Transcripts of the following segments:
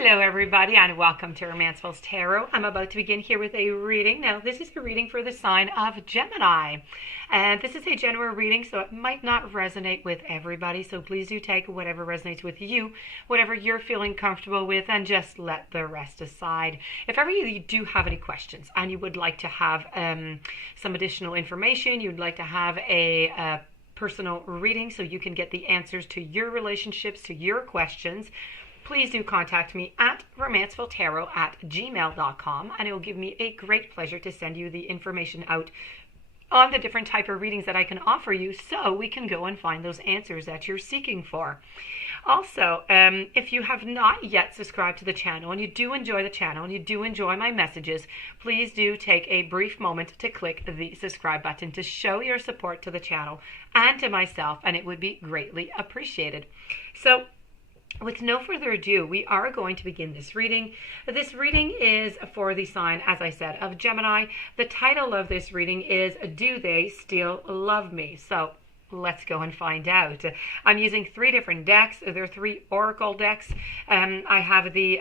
Hello everybody and welcome to Romancefull's Tarot. I'm about to begin here with a reading. Now this is a reading for the sign of Gemini. And this is a general reading, so it might not resonate with everybody. So please do take whatever resonates with you, whatever you're feeling comfortable with, and just let the rest aside. If ever you do have any questions and you would like to have some additional information, you'd like to have a personal reading so you can get the answers to your relationships, to your questions, please do contact me at romancefulltarot@gmail.com, and it will give me a great pleasure to send you the information out on the different type of readings that I can offer you so we can go and find those answers that you're seeking for. Also, if you have not yet subscribed to the channel and you do enjoy the channel and you do enjoy my messages, please do take a brief moment to click the subscribe button to show your support to the channel and to myself, and it would be greatly appreciated. So, with no further ado, we are going to begin this reading. This reading is for the sign, as I said, of Gemini. The title of this reading is, Do They Still Love Me? So let's go and find out. I'm using three different decks. There are three oracle decks. I have the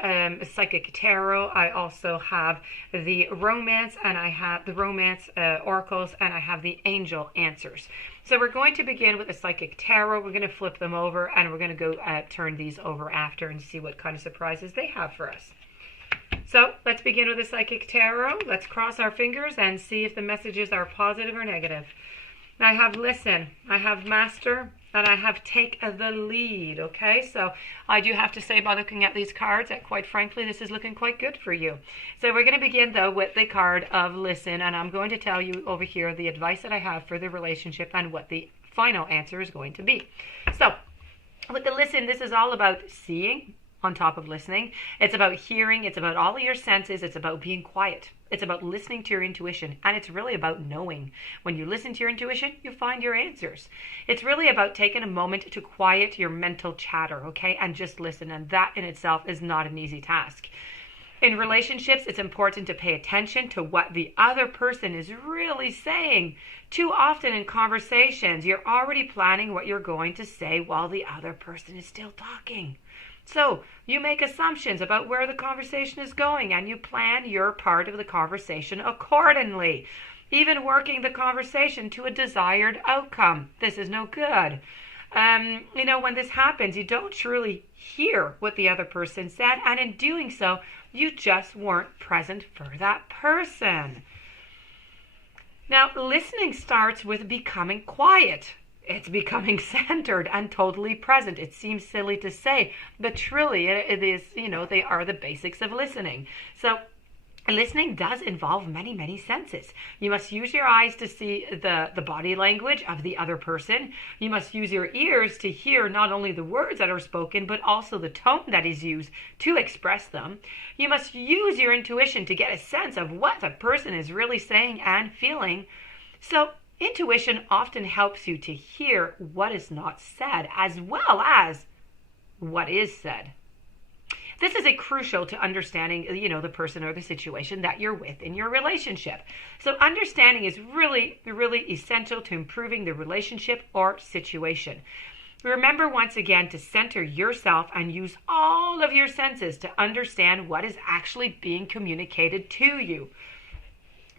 psychic tarot. I also have the romance, and I have the romance oracles, and I have the angel answers. So we're going to begin with the psychic tarot. We're going to flip them over, and we're going to go turn these over after and see what kind of surprises they have for us. So let's begin with the psychic tarot. Let's cross our fingers and see if the messages are positive or negative. I have listen, I have master, and I have take the lead, okay? So I do have to say by looking at these cards that quite frankly this is looking quite good for you. So we're going to begin though with the card of listen, and I'm going to tell you over here the advice that I have for the relationship and what the final answer is going to be. So with the listen, this is all about seeing on top of listening. It's about hearing, it's about all of your senses, it's about being quiet. It's about listening to your intuition, and it's really about knowing. When you listen to your intuition, you find your answers. It's really about taking a moment to quiet your mental chatter, okay, and just listen, and that in itself is not an easy task. In relationships, it's important to pay attention to what the other person is really saying. Too often in conversations, you're already planning what you're going to say while the other person is still talking. So you make assumptions about where the conversation is going, and you plan your part of the conversation accordingly, even working the conversation to a desired outcome. This is no good. When this happens, you don't truly hear what the other person said, and in doing so, you just weren't present for that person. Now, listening starts with becoming quiet. It's becoming centered and totally present. It seems silly to say, but truly it is, they are the basics of listening. So listening does involve many, many senses. You must use your eyes to see the body language of the other person. You must use your ears to hear not only the words that are spoken, but also the tone that is used to express them. You must use your intuition to get a sense of what the person is really saying and feeling. So intuition often helps you to hear what is not said as well as what is said. This is crucial to understanding, the person or the situation that you're with in your relationship. So understanding is really, really essential to improving the relationship or situation. Remember once again to center yourself and use all of your senses to understand what is actually being communicated to you.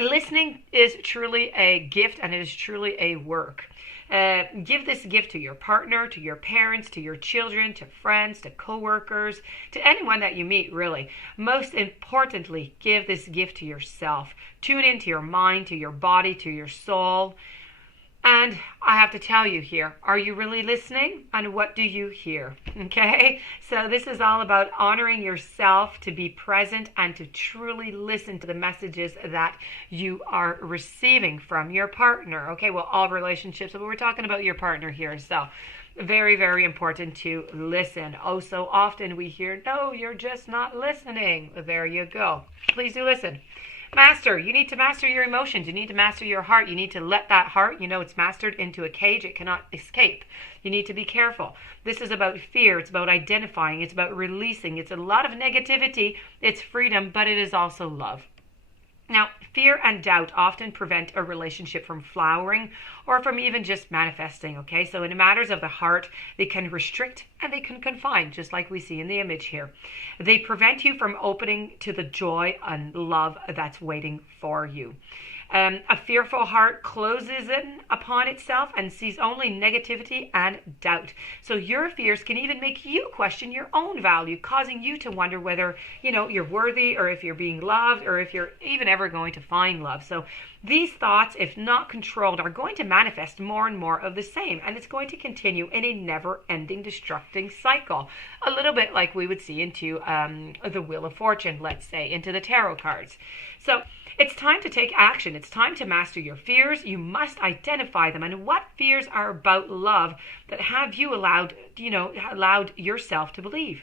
Listening is truly a gift, and it is truly a work. Give this gift to your partner, to your parents, to your children, to friends, to co-workers, to anyone that you meet, really. Most importantly, give this gift to yourself. Tune into your mind, to your body, to your soul. And I have to tell you here, are you really listening? And what do you hear? Okay? So this is all about honoring yourself, to be present and to truly listen to the messages that you are receiving from your partner. Okay, well, all relationships, but we're talking about your partner here. So very, very important to listen. Oh, so often we hear, no, you're just not listening. There you go. Please do listen. Master, you need to master your emotions. You need to master your heart. You need to let that heart, it's mastered into a cage. It cannot escape. You need to be careful. This is about fear. It's about identifying. It's about releasing. It's a lot of negativity. It's freedom, but it is also love. Now, fear and doubt often prevent a relationship from flowering or from even just manifesting, okay? So in matters of the heart, they can restrict and they can confine, just like we see in the image here. They prevent you from opening to the joy and love that's waiting for you. A fearful heart closes in upon itself and sees only negativity and doubt. So your fears can even make you question your own value, causing you to wonder whether, you're worthy, or if you're being loved, or if you're even ever going to find love. So these thoughts, if not controlled, are going to manifest more and more of the same, and it's going to continue in a never-ending destructing cycle. A little bit like we would see into the Wheel of Fortune, let's say, into the tarot cards. So it's time to take action. It's time to master your fears. You must identify them. And what fears are about love that have you allowed yourself to believe?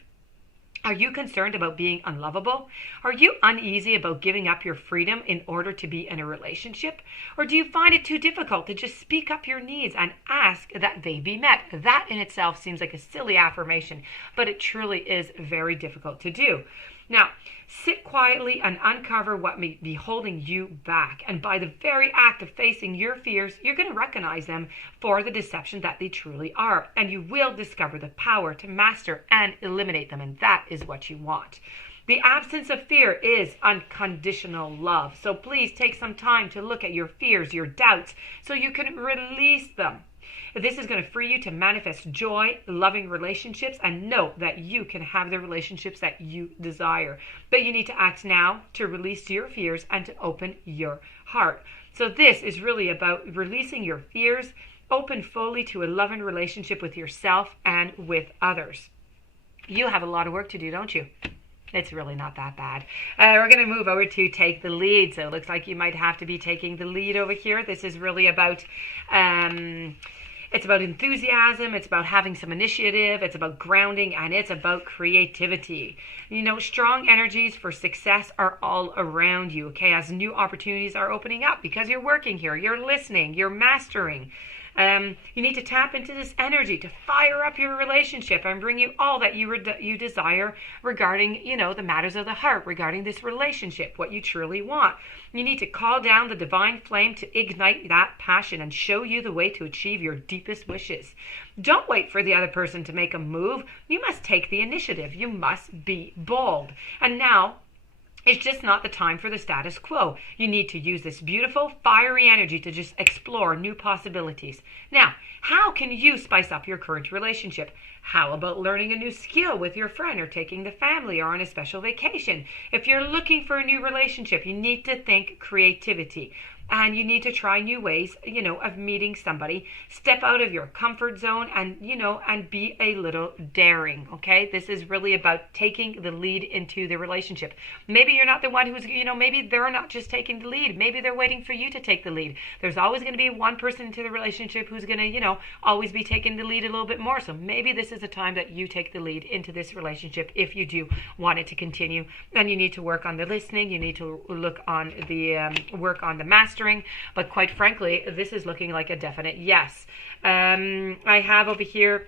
Are you concerned about being unlovable? Are you uneasy about giving up your freedom in order to be in a relationship? Or do you find it too difficult to just speak up your needs and ask that they be met? That in itself seems like a silly affirmation, but it truly is very difficult to do. Now, sit quietly and uncover what may be holding you back. And by the very act of facing your fears, you're going to recognize them for the deception that they truly are. And you will discover the power to master and eliminate them. And that is what you want. The absence of fear is unconditional love. So please take some time to look at your fears, your doubts, so you can release them. This is going to free you to manifest joy, loving relationships, and know that you can have the relationships that you desire. But you need to act now to release your fears and to open your heart. So this is really about releasing your fears, open fully to a loving relationship with yourself and with others. You have a lot of work to do, don't you? It's really not that bad. We're going to move over to take the lead. So it looks like you might have to be taking the lead over here. This is really about... It's about enthusiasm, it's about having some initiative, it's about grounding, and it's about creativity. Strong energies for success are all around you, okay, as new opportunities are opening up because you're working here, you're listening, you're mastering. You need to tap into this energy to fire up your relationship and bring you all that you desire regarding, the matters of the heart, regarding this relationship, what you truly want. You need to call down the divine flame to ignite that passion and show you the way to achieve your deepest wishes. Don't wait for the other person to make a move. You must take the initiative. You must be bold. And now, it's just not the time for the status quo. You need to use this beautiful, fiery energy to just explore new possibilities. Now, how can you spice up your current relationship? How about learning a new skill with your friend or taking the family or on a special vacation? If you're looking for a new relationship, you need to think creativity. And you need to try new ways, of meeting somebody. Step out of your comfort zone and be a little daring, okay? This is really about taking the lead into the relationship. Maybe you're not the one who's, maybe they're not just taking the lead. Maybe they're waiting for you to take the lead. There's always going to be one person into the relationship who's going to, always be taking the lead a little bit more. So maybe this is a time that you take the lead into this relationship if you do want it to continue. And you need to work on the listening. You need to work on the mastering. But quite frankly, this is looking like a definite yes. I have over here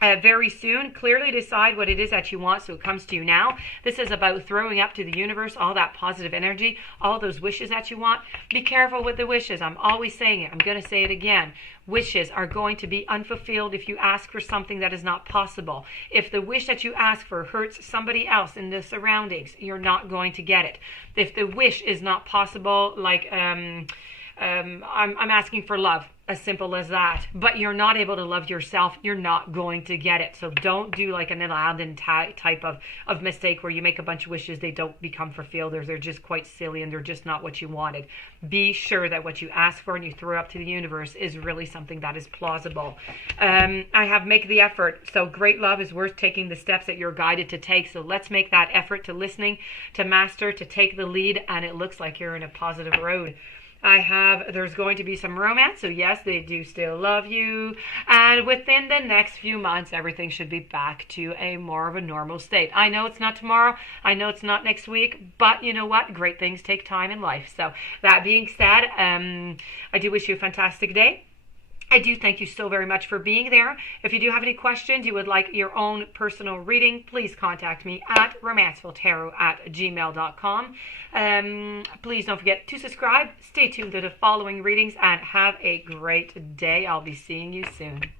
very soon, clearly decide what it is that you want so it comes to you now. This is about throwing up to the universe all that positive energy, all those wishes that you want. Be careful with the wishes. I'm always saying it. I'm going to say it again. Wishes are going to be unfulfilled if you ask for something that is not possible. If the wish that you ask for hurts somebody else in the surroundings, you're not going to get it. If the wish is not possible, like I'm asking for love, as simple as that, but you're not able to love yourself, you're not going to get it. So don't do like an Aladdin type of mistake where you make a bunch of wishes, they don't become fulfilled, or they're just quite silly and they're just not what you wanted. Be sure that what you ask for and you throw up to the universe is really something that is plausible. I have make the effort. So great love is worth taking the steps that you're guided to take. So let's make that effort to listening, to master, to take the lead, and it looks like you're in a positive road. There's going to be some romance, so yes, they do still love you, and within the next few months, everything should be back to a more of a normal state. I know it's not tomorrow, I know it's not next week, but you know what? Great things take time in life. So that being said, I do wish you a fantastic day. I do thank you so very much for being there. If you do have any questions, you would like your own personal reading, please contact me at romancefulltarot@gmail.com. Please don't forget to subscribe, stay tuned to the following readings, and have a great day. I'll be seeing you soon.